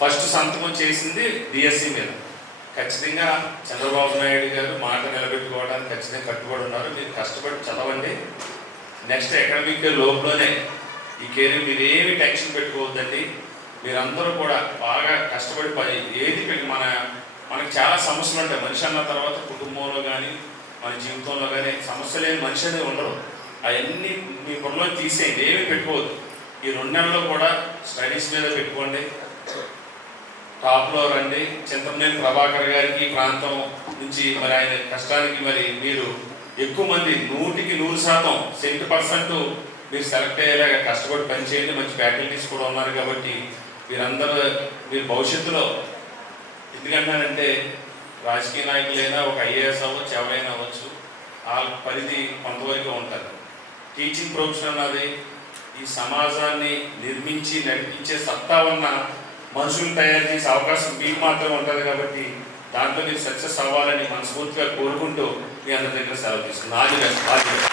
First సంతకం చేసింది DSC మీద. ఖచ్చితంగా చంద్రబాబు నాయుడు గారు మాట నిలబెట్టుకోవడానికి ఖచ్చితంగా కట్టుబడి ఉన్నారు. మీరు కష్టపడి చదవండి. నెక్స్ట్ అకాడమిక్ లోపులోనే ఈ కెరీర్ మీరు ఏమి టెన్షన్ పెట్టుకోవద్దండి. మీరందరూ కూడా బాగా కష్టపడి పని ఏది పెట్టి మన మనకి చాలా సమస్యలు ఉంటాయి. మనిషి అన్న తర్వాత కుటుంబంలో కానీ మన జీవితంలో కానీ సమస్య లేని మనిషి అనేది ఉండరు. అవన్నీ మీ బుర్రలో తీసేయండి. ఏమీ పెట్టుకోవద్దు. ఈ రెండు నెలల్లో కూడా స్టడీస్ మీద పెట్టుకోండి. టాప్లో రండి. చింతమనేని ప్రభాకర్ గారికి ప్రాంతం నుంచి మరి ఆయన కష్టానికి మరి మీరు ఎక్కువ మంది నూటికి నూరు శాతం సెంట్ పర్సెంట్ మీరు సెలెక్ట్ అయ్యేలాగా కష్టపడి పనిచేయండి. మంచి ఫ్యాకల్టీస్ కూడా ఉన్నారు కాబట్టి మీరందరూ మీరు భవిష్యత్తులో ఎందుకంటానంటే రాజకీయ నాయకులైనా ఒక ఐఏఎస్ అవ్వచ్చు ఎవరైనా అవ్వచ్చు ఆ పరిధి కొంతవరకు ఉంటుంది. టీచింగ్ ప్రొఫెషన్ అన్నది ఈ సమాజాన్ని నిర్మించి నడిపించే సత్తా ఉన్న మనుషులు తయారు చేసే అవకాశం మీకు మాత్రం ఉంటుంది కాబట్టి దాంట్లో మీరు సక్సెస్ అవ్వాలని మనస్ఫూర్తిగా కోరుకుంటూ మీ అందరి దగ్గర సెలవు తీసుకున్నాను